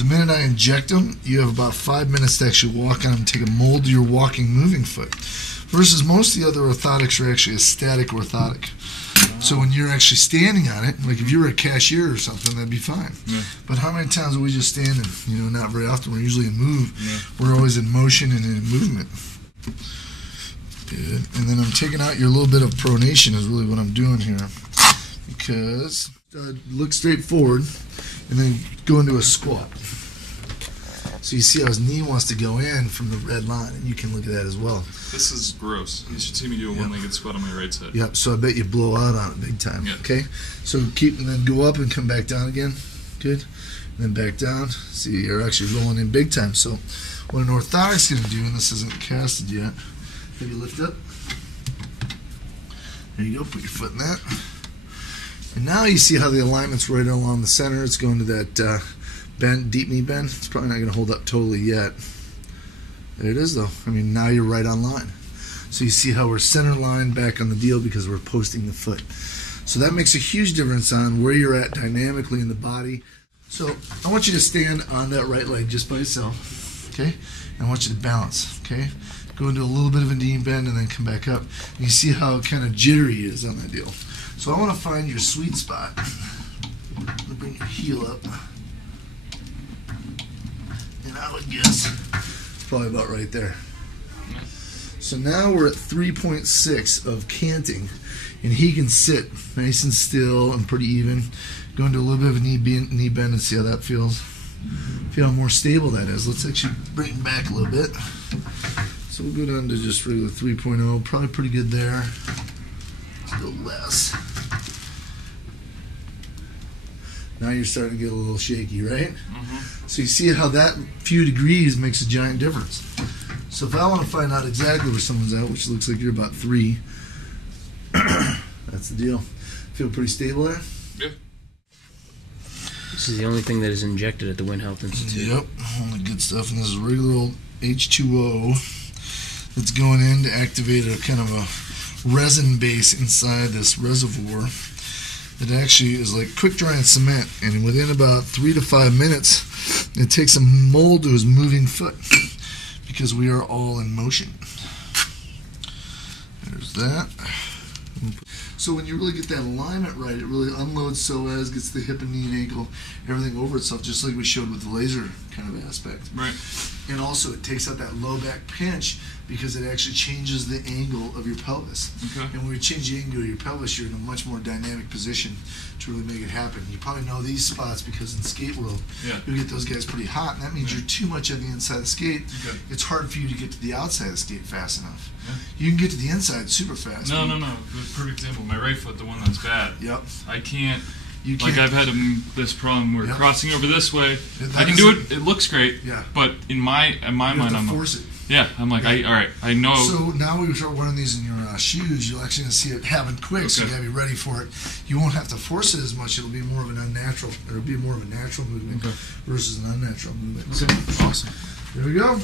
the minute I inject them, you have about 5 minutes to actually walk on them and take a mold to your walking, moving foot. Versus most of the other orthotics are actually a static orthotic. So when you're actually standing on it, like if you were a cashier or something, that'd be fine. Yeah. But how many times are we just standing? You know, not very often. We're usually in move. Yeah. We're always in motion and in movement. Good. And then I'm taking out your little bit of pronation is really what I'm doing here. Because look straight forward and then go into a squat. So you see how his knee wants to go in from the red line, and you can look at that as well. This is gross. You should see me do a one-legged squat on my right side. Yep, so I bet you blow out on it big time. Yep. Okay? So keep, and then go up and come back down again. Good. And then back down. See, you're actually rolling in big time. So what an orthotic's going to do, and this isn't casted yet, have you lift up. There you go, put your foot in that. And now you see how the alignment's right along the center. It's going to that bend, deep knee bend. It's probably not going to hold up totally yet. There it is, though. I mean, now you're right on line. So you see how we're center line back on the deal because we're posting the foot. So that makes a huge difference on where you're at dynamically in the body. So I want you to stand on that right leg just by itself, okay? And I want you to balance, okay? Go into a little bit of a knee bend and then come back up. And you see how kind of jittery it is on that deal. So I want to find your sweet spot. Bring your heel up. And I would guess it's probably about right there. So now we're at 3.6 of canting, and he can sit nice and still and pretty even. Go into a little bit of a knee bend and see how that feels. Feel how more stable that is. Let's actually bring it back a little bit. So we'll go down to just regular 3.0. Probably pretty good there. Let's go less. Now you're starting to get a little shaky, right? Mm-hmm. So you see how that few degrees makes a giant difference. So if I want to find out exactly where someone's at, which looks like you're about 3, that's the deal. Feel pretty stable there? Yeah. This is the only thing that is injected at the Wynn Health Institute. Yep, all the good stuff. And this is regular old H2O that's going in to activate a kind of a resin base inside this reservoir. It actually is like quick drying cement, and within about 3 to 5 minutes, it takes a mold to his moving foot because we are all in motion. There's that. So when you really get that alignment right, it really unloads psoas, gets the hip and knee and ankle, everything over itself, just like we showed with the laser kind of aspect. Right. And also it takes out that low back pinch because it actually changes the angle of your pelvis. Okay. And when you change the angle of your pelvis, you're in a much more dynamic position to really make it happen. You probably know these spots because in skate world, you'll get those guys pretty hot, and that means you're too much on the inside of the skate. Okay. It's hard for you to get to the outside of the skate fast enough. Yeah. You can get to the inside super fast. No. Perfect example. My right foot, the one that's bad. Yep. I can't. Like I've had this problem where crossing over this way, I can do it. It looks great. Yeah. But in my mind, I'm force it. Yeah, I'm like, all right, I know. So now we start wearing these in your shoes, you're actually going to see it happen quick, so you got to be ready for it. You won't have to force it as much. It'll be more of an unnatural, or it'll be more of a natural movement versus an unnatural movement. Okay. Awesome. There we go.